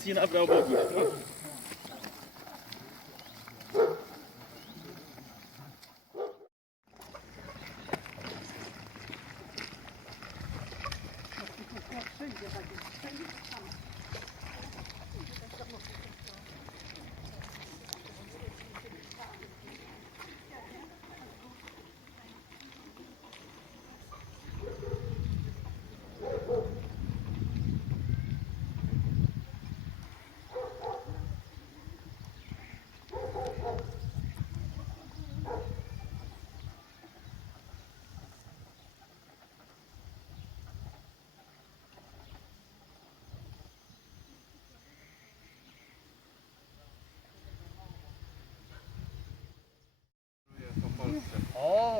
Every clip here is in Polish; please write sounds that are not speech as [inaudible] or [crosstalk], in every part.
Medizin abgebaut.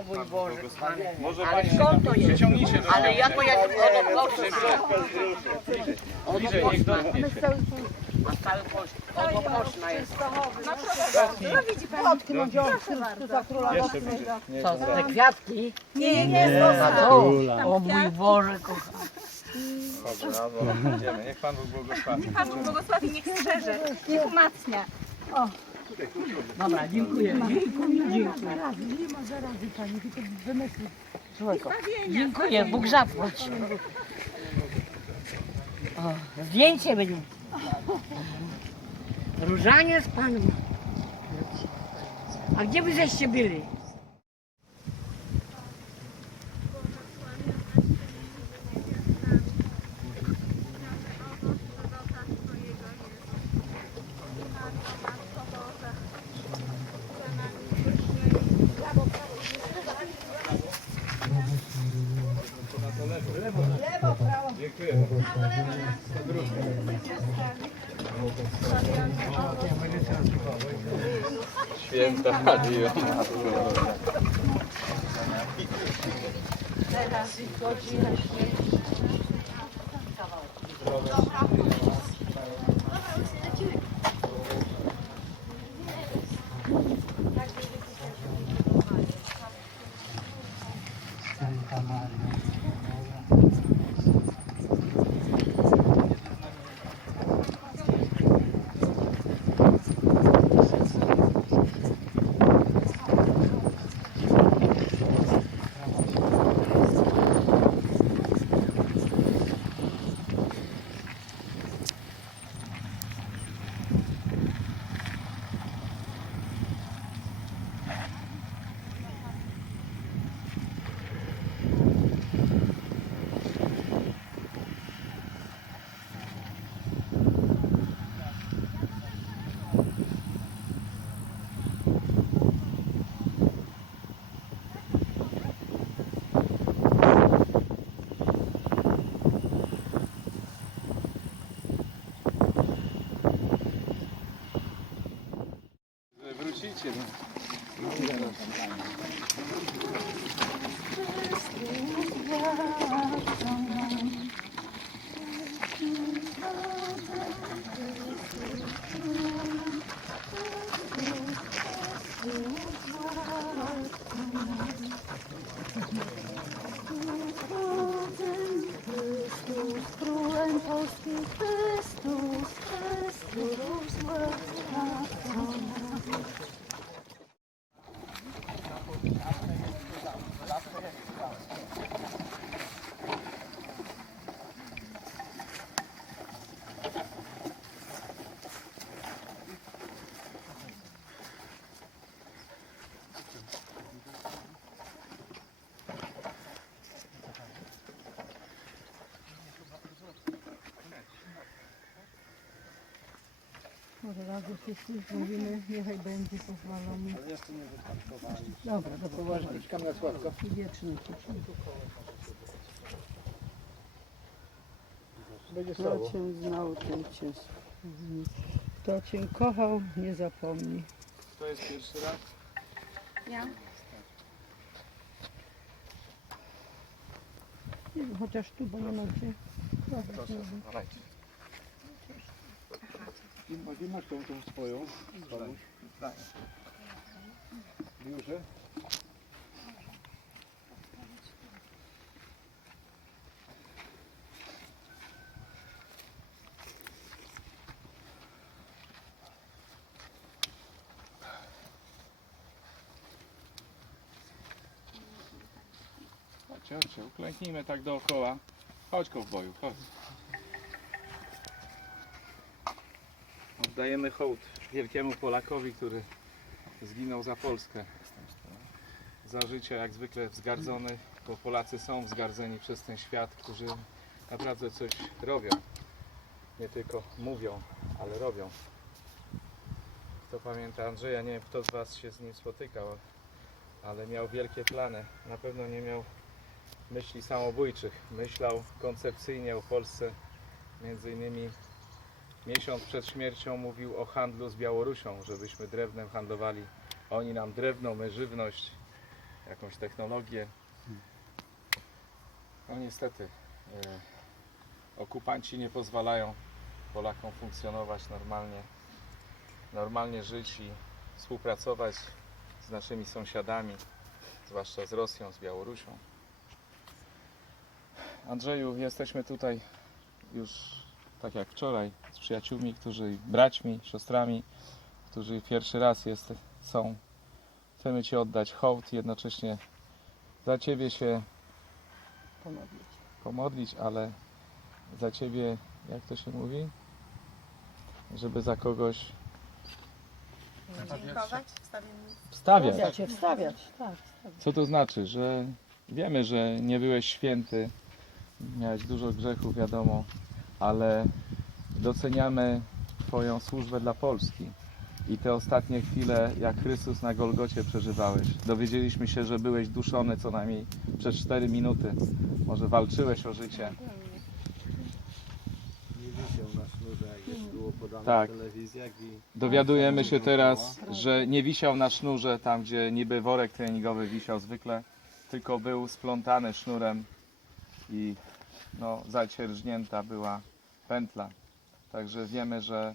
O mój Boże, Może ale Pani skąd to jest? przyciągnijcie do Ale ja to jak odnoszę bliżej, niech dotknie się. A cały post, odnośna jest. Jeszcze bliżej. Nie, Co, te kwiatki? Nie, nie, to, o mój Boże, kochany. Dobrze, no, dobra, idziemy. Niech Pan Bóg błogosławi. Pan Bóg błogosławi, niech strzeże, niech umacnia. Dobra, dziękuję. Dziękuję. Człowieku, Dziękuję, Bóg zapłać. O, zdjęcie będzie. Różanie z Panem. A gdzie wy żeście byli? Dziękuję. Święta Mario. Teraz Już jeśli mówimy, niechaj będzie pozwolony. Ale jeszcze nie wyparkowali. Dobra, to poważnie. Czekam na sławko. Wieczny. Będzie Kto cię znał, ten cię. Kto cię kochał, nie zapomni. To jest pierwszy raz. Ja? Chociaż tu, bo nie ma gdzie. Proszę, dawajcie. Gdzie masz tą, tą swoją? Swoją? Biurze? Chodźcie, chodźcie, uklęknijmy tak dookoła. Chodź kowboju, chodź. Oddajemy hołd wielkiemu Polakowi, który zginął za Polskę. Za życie jak zwykle wzgardzony, bo Polacy są wzgardzeni przez ten świat, którzy naprawdę coś robią. Nie tylko mówią, ale robią. Kto pamięta Andrzeja, nie wiem kto z Was się z nim spotykał, ale miał wielkie plany. Na pewno nie miał myśli samobójczych. Myślał koncepcyjnie o Polsce. Między innymi miesiąc przed śmiercią mówił o handlu z Białorusią, żebyśmy drewnem handlowali. Oni nam drewno, my żywność, jakąś technologię. No niestety, e, okupanci nie pozwalają Polakom funkcjonować normalnie, normalnie żyć i współpracować z naszymi sąsiadami, zwłaszcza z Rosją, z Białorusią. Andrzeju, jesteśmy tutaj już tak jak wczoraj z przyjaciółmi, którzy, braćmi, siostrami, którzy pierwszy raz jest, są. Chcemy Ci oddać hołd, jednocześnie za Ciebie się Pomodlić. pomodlić, ale za Ciebie, jak to się mówi? Żeby za kogoś Dziękować wstawiać. Cię wstawiać, tak. wstawiać. Co to znaczy? Że wiemy, że nie byłeś święty, miałeś dużo grzechów, wiadomo, ale doceniamy Twoją służbę dla Polski. I te ostatnie chwile, jak Chrystus na Golgocie przeżywałeś. Dowiedzieliśmy się, że byłeś duszony co najmniej przez 4 minuty. Może walczyłeś o życie. Nie wisiał na sznurze, jak jest było podane Tak. Dowiadujemy się teraz, że nie wisiał na sznurze tam, gdzie niby worek treningowy wisiał zwykle, tylko był splątany sznurem i no, zacierżnięta była pętla. Także wiemy, że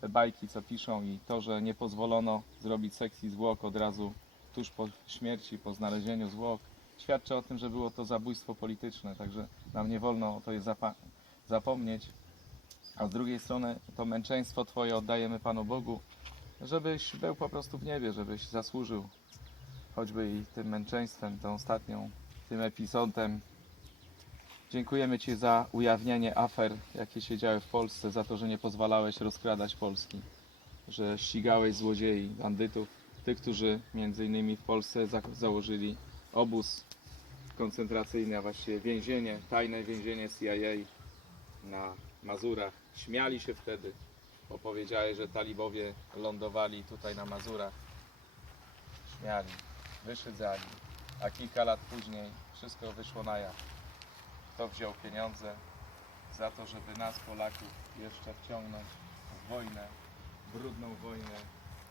te bajki, co piszą i to, że nie pozwolono zrobić sekcji zwłok od razu tuż po śmierci, po znalezieniu zwłok, świadczy o tym, że było to zabójstwo polityczne. Także nam nie wolno o to zapa- zapomnieć. A z drugiej strony to męczeństwo Twoje oddajemy Panu Bogu, żebyś był po prostu w niebie, żebyś zasłużył choćby i tym męczeństwem, tą ostatnią, tym epizodem. Dziękujemy Ci za ujawnienie afer, jakie się działy w Polsce, za to, że nie pozwalałeś rozkradać Polski, że ścigałeś złodziei, bandytów, tych, którzy między innymi w Polsce za założyli obóz koncentracyjny, a właściwie więzienie, tajne więzienie CIA na Mazurach. Śmiali się wtedy, bo powiedziałeś, że talibowie lądowali tutaj na Mazurach. Śmiali, wyszydzali, a kilka lat później wszystko wyszło na jaw. Kto wziął pieniądze za to, żeby nas, Polaków, jeszcze wciągnąć w wojnę, brudną wojnę,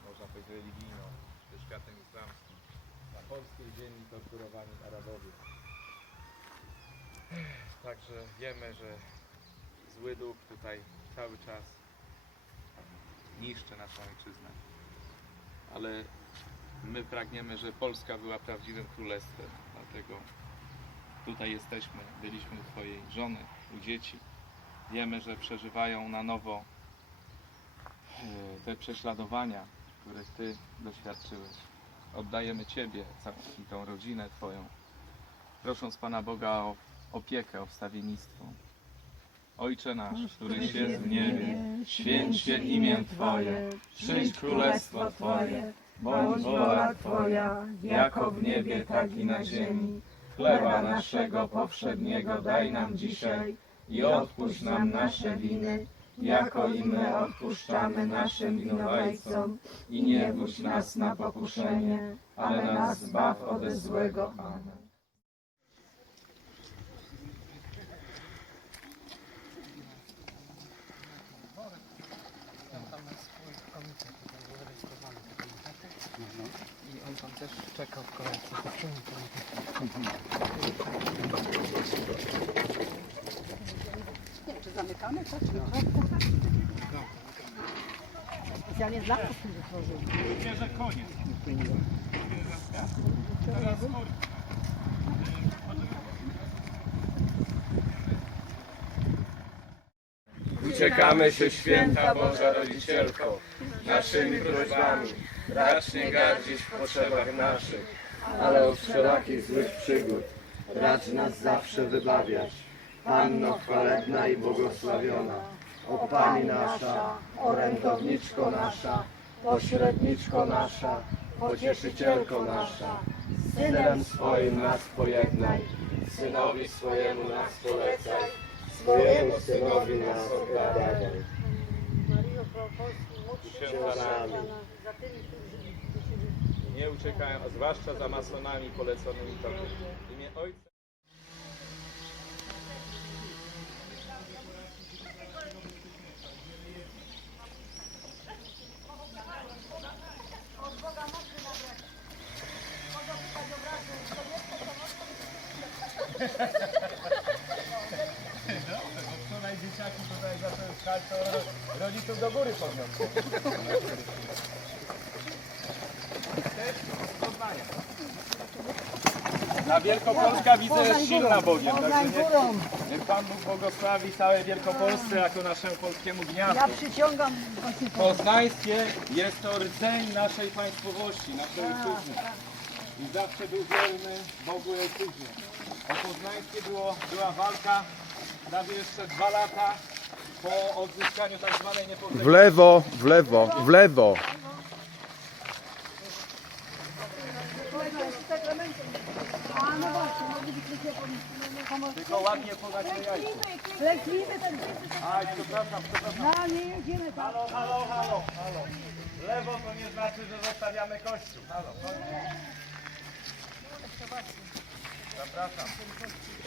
można powiedzieć religijną, ze światem islamskim. Na polskiej ziemi torturowani Arabowie. Także wiemy, że zły duch tutaj cały czas niszczy naszą ojczyznę. Ale my pragniemy, że Polska była prawdziwym królestwem. Dlatego tutaj jesteśmy, byliśmy u Twojej żony, u dzieci. Wiemy, że przeżywają na nowo e, te prześladowania, których Ty doświadczyłeś. Oddajemy Ciebie całą i tą rodzinę Twoją, prosząc Pana Boga o opiekę, o wstawiennictwo. Ojcze nasz, któryś jest w niebie, święć się imię Twoje, przyjdź królestwo Twoje, bądź wola Twoja, jako w niebie, tak i na ziemi. Chleba naszego powszedniego daj nam dzisiaj i odpuść nam nasze winy, jako i my odpuszczamy naszym winowajcom. I nie wódź nas na pokuszenie, ale nas zbaw ode złego. Amen. On tam też czekał w kolejce. Nie wiem, czy zamykamy to, czy Specjalnie dla nas nie wytworzył. Bierze koniec. Uciekamy się święta Boża Rodzicielko, naszymi prośbami, racz nie gardzić w potrzebach naszych, ale od wszelakich złych przygód racz nas zawsze wybawiać. Panno chwalebna i błogosławiona, o Pani nasza, orędowniczko nasza, pośredniczko nasza, pocieszycielko nasza, z Synem swoim nas pojednaj, Synowi swojemu nas polecaj, swojemu Synowi nas oddawaj. się za nami. Nie uciekają, a zwłaszcza za masonami poleconymi Tobie. W imię Ojca. Wczoraj dzieciaki tutaj zaczęły pchać, to rodziców do góry podniosło. A Wielkopolska widzę jest silna Bogiem, także niech, niech Pan Bóg błogosławi całej Wielkopolsce jako naszemu polskiemu gniazdu. Ja przyciągam właśnie Poznańskie jest to rdzeń naszej państwowości, naszej ojczyzny. I zawsze był wierny Bogu i ojczyźnie. O Poznańskie było, była walka prawie jeszcze dwa lata po odzyskaniu tak zwanej W niepodległości. lewo, w lewo, w lewo. Tylko ładnie podać to jajko. Aj, przepraszam, przepraszam. Halo, halo, halo, halo. Lewo to nie znaczy, że zostawiamy kościół. Halo, chodźcie. Zapraszam.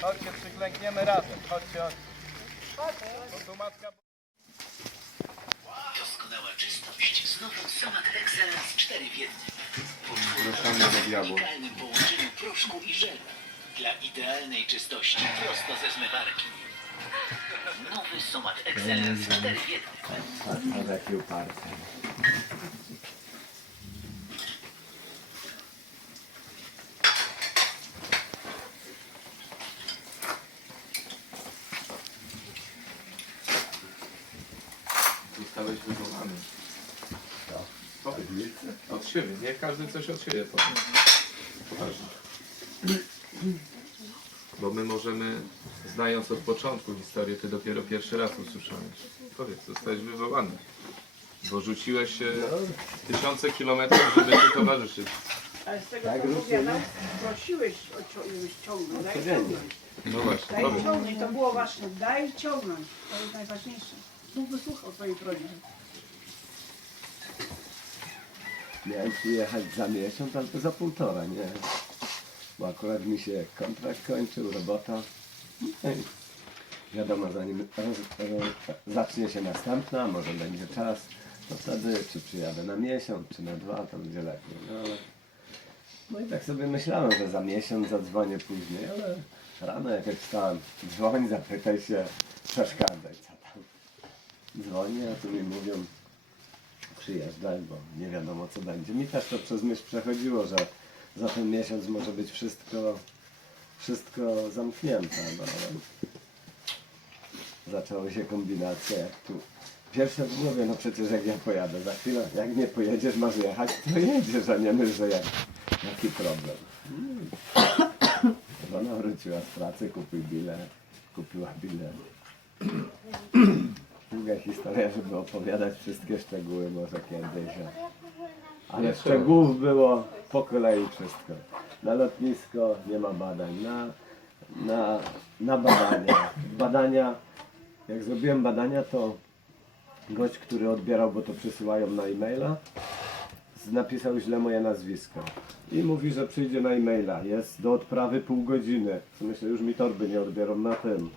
Chodźcie, przyklękniemy razem. Chodźcie, chodźcie. To tu matka... Doskonała czystość z nową Somat Excellence 4 w jednym. W idealnym połączeniu proszku i żelu. Dla idealnej czystości prosto ze zmywarki. Nowy Somat Excellence 4 w jednym. Ale jaki uparty. Zostałeś wywołany. Powiedz. Od siebie. Niech każdy coś od siebie powie. Poważnie. Bo my możemy, znając od początku historię, ty dopiero pierwszy raz usłyszałeś. Powiedz, zostałeś wywołany. Bo rzuciłeś się tysiące kilometrów, żeby tu towarzyszyć. Ale z tego Tak, co Rusiu, opowiadasz, prosiłeś o cią- ściągnąć, daj ciągnąć. No właśnie, Daj powiedz. ciągnąć, to było ważne, daj ciągnąć. To jest najważniejsze. Bóg wysłuchał twojej prośby. Miałem przyjechać za miesiąc, albo za półtora, nie? Bo akurat mi się kontrakt kończył, robota. No wiadomo, zanim roz, roz, zacznie się następna, może będzie czas, to wtedy czy przyjadę na miesiąc, czy na dwa, to będzie lepiej. No, ale, no i tak sobie myślałem, że za miesiąc zadzwonię później, ale rano jak wstałem, dzwoń, zapytaj się, przeszkadzaj, co tam. Dzwonię, a tu mi mówią, przyjeżdżaj, bo nie wiadomo co będzie. Mi też to przez myśl przechodziło, że za ten miesiąc może być wszystko, wszystko zamknięte, no ale zaczęła się kombinacja, jak tu Pierwsze w głowie, no przecież jak ja pojadę za chwilę, jak nie pojedziesz, masz jechać, to jedziesz, a nie myśl, że jak, jaki problem. Mm. Żona wróciła z pracy, kupił bilet, kupiła bilet. Długa historia, żeby opowiadać wszystkie szczegóły, może kiedyś. Ale szczegółów było po kolei wszystko. Na lotnisko nie ma badań, na, na, na badania. Badania, jak zrobiłem badania, to gość, który odbierał, bo to przesyłają na e-maila, napisał źle moje nazwisko. I mówi, że przyjdzie na e-maila. Jest do odprawy pół godziny. Myślę, już mi torby nie odbiorą na tym.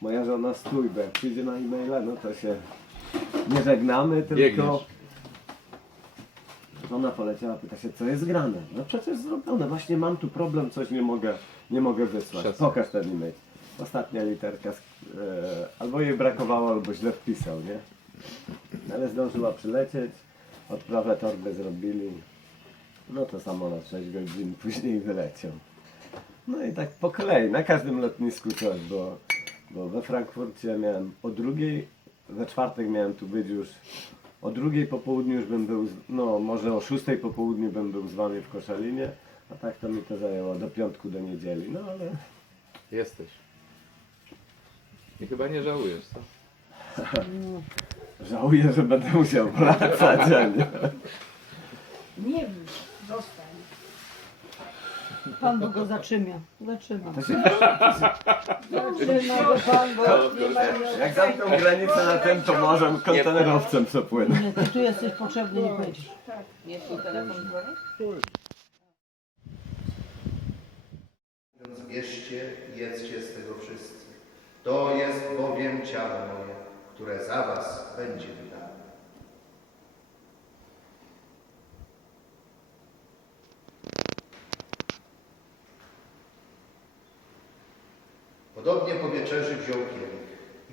Moja żona stój, bo jak przyjdzie na e-maila, no to się nie żegnamy, tylko... Biegniesz. Żona poleciała, pyta się, co jest grane. No przecież zrobione, właśnie mam tu problem, coś nie mogę, nie mogę wysłać. Przesłać. Pokaż ten e-mail. Ostatnia literka, sk- e, albo jej brakowało, albo źle wpisał, nie? Ale zdążyła przylecieć, odprawę torby zrobili. No to samolot 6 godzin później wyleciał. No i tak po kolei, na każdym lotnisku coś, bo, bo we Frankfurcie miałem o drugiej, we czwartek miałem tu być już, o drugiej po południu już bym był, z- no może o szóstej po południu bym był z wami w Koszalinie, a tak to mi to zajęło do piątku, do niedzieli, no ale Jesteś. I chyba nie żałujesz, co? [laughs] żałuję, że będę musiał wracać, a nie. Nie wiem, zostań. Pan Bóg go zatrzymia. Zatrzyma. Zatrzyma go Pan, bo nie ma Jak zamkną granicę na tym, to może kontenerowcem przepłynę. Nie, ty tu jesteś potrzebny, nie pojedziesz. Zbierzcie i jedzcie z tego wszyscy. To jest bowiem ciało moje, które za was będzie wydane. Podobnie po wieczerzy wziął kielich i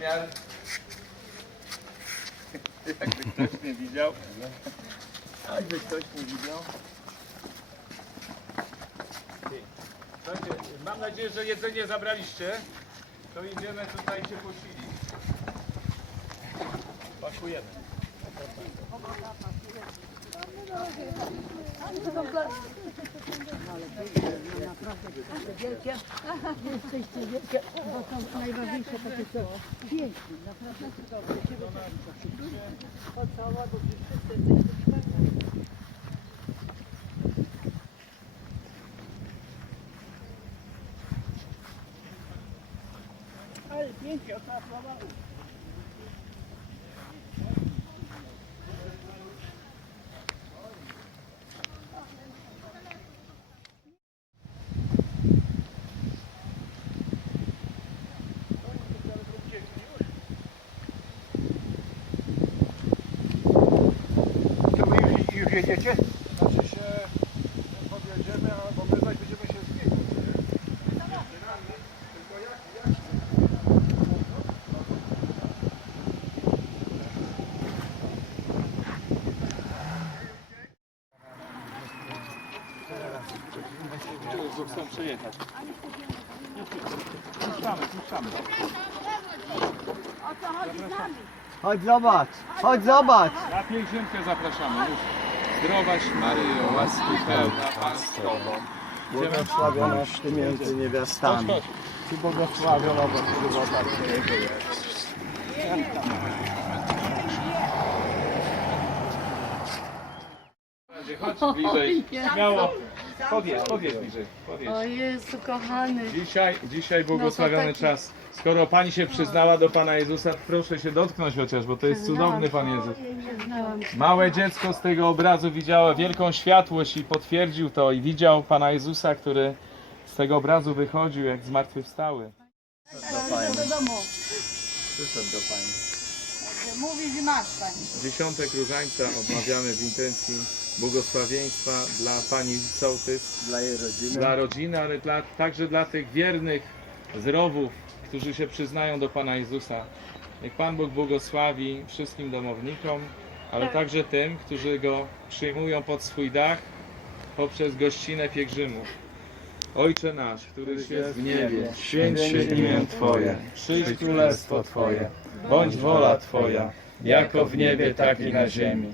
wymiar. Jakby ktoś nie widział. Jakby ktoś nie widział. Mam nadzieję, że jedzenie zabraliście. To idziemy tutaj się posilić. Pakujemy. Jesteście wielkie, bo to najważniejsze takie co piękne, naprawdę cudowne. Od do wszyscy już, jedziecie? Znaczy się podjedziemy, albo my zaś będziemy się zbiegać. Chcą przyjechać. Puszczamy, puszczamy. Chodź zobacz, chodź zobacz. Na pielgrzymkę zapraszamy. Już. Zdrowaś Maryjo, łaski pełna Pan z Tobą. Błogosławionaś Ty między niewiastami. Ty błogosławiona owoc żywota Twojego jest. Chodź bliżej. Śmiało. Podjedź, podjedź bliżej. Podjedź. O Jezu, kochany. Dzisiaj, dzisiaj błogosławiony taki- czas. Skoro Pani się przyznała do Pana Jezusa, proszę się dotknąć chociaż, bo to jest cudowny Pan Jezus. Przyznałam się. Małe dziecko z tego obrazu widziało wielką światłość i potwierdził to i widział Pana Jezusa, który z tego obrazu wychodził jak zmartwychwstały. Do domu. Przyszedł do Pani. Mówi, że masz pani. Dziesiątek różańca odmawiamy w intencji błogosławieństwa dla Pani Sołtys, Dla jej rodziny. dla rodziny, ale dla, także dla tych wiernych zdrowów, którzy się przyznają do Pana Jezusa. Niech Pan Bóg błogosławi wszystkim domownikom, ale także tym, którzy Go przyjmują pod swój dach poprzez gościnę pielgrzymów. Ojcze nasz, któryś jest w niebie, święć się imię Twoje, przyjdź królestwo Twoje, bądź wola Twoja, jako w niebie, tak i na ziemi.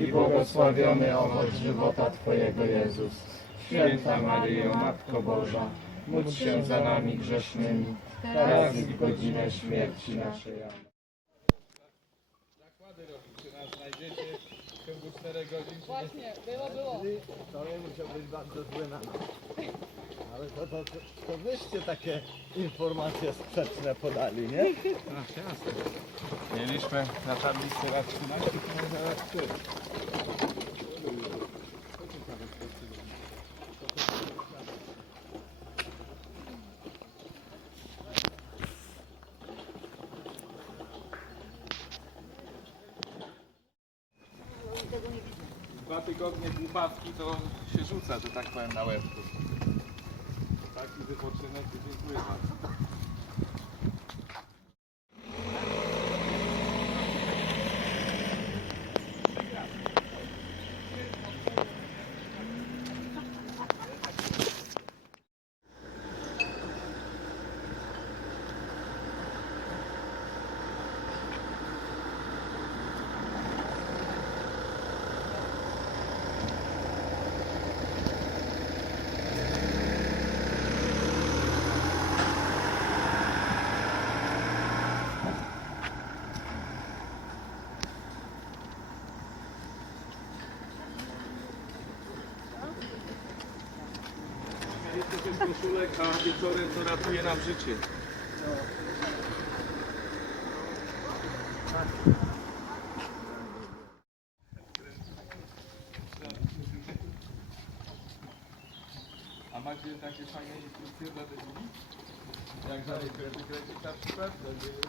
i błogosławiony owoc żywota Twojego Jezus. Święta Maryjo, Matko Boża, módl się za nami grzesznymi, teraz i w godzinę śmierci naszej. Amen. Zakłady robić, czy nas znajdziecie w ciągu 4 godzin? Właśnie, było, było. To nie musiał być bardzo zły na nas. Ale to, to, to, to wyście takie informacje sprzeczne podali, nie? Ach, jasne. Mieliśmy na tablicy lat 13, to może lat 3. głupawki to się rzuca, że tak powiem, na łebku. Taki wypoczynek, to dziękuję bardzo. Jesteśmy z koszulek, a wieczorem to ratuje nam życie. A macie takie fajne instrukcje dla ludzi? Jak na przykład?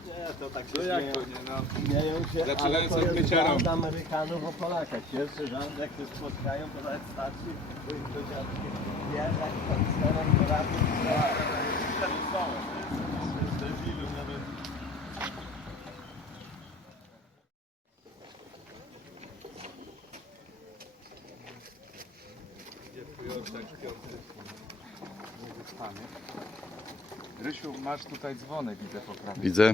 Nie, to tak No się jak śmieją, to nie, no. śmieją się, Zaczynając ale to od jest rząd Amerykanów o Polakach. Pierwszy rząd, jak się spotkają, to nawet starsi, bo im to dziadki jak tam do rady, to jest debilu nawet. Tutaj dzwonek, widzę po prawej. Widzę.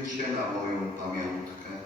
Czyńcie na moją pamiątkę.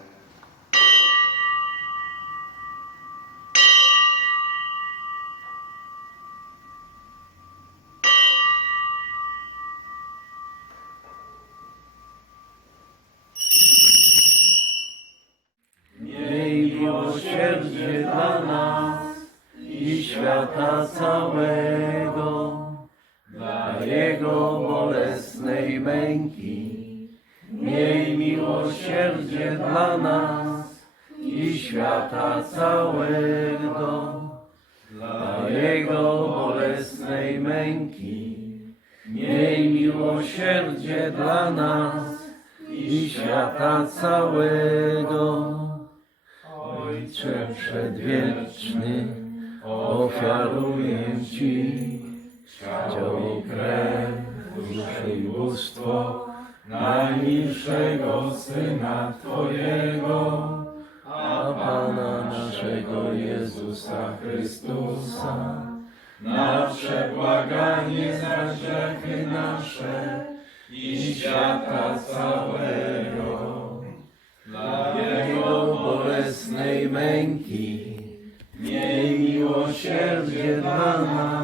I krew, duszę i bóstwo najmilszego Syna Twojego, a Pana naszego Jezusa Chrystusa, na przebłaganie za grzechy nasze i świata całego dla Jego bolesnej męki. Miej miłosierdzie dla nas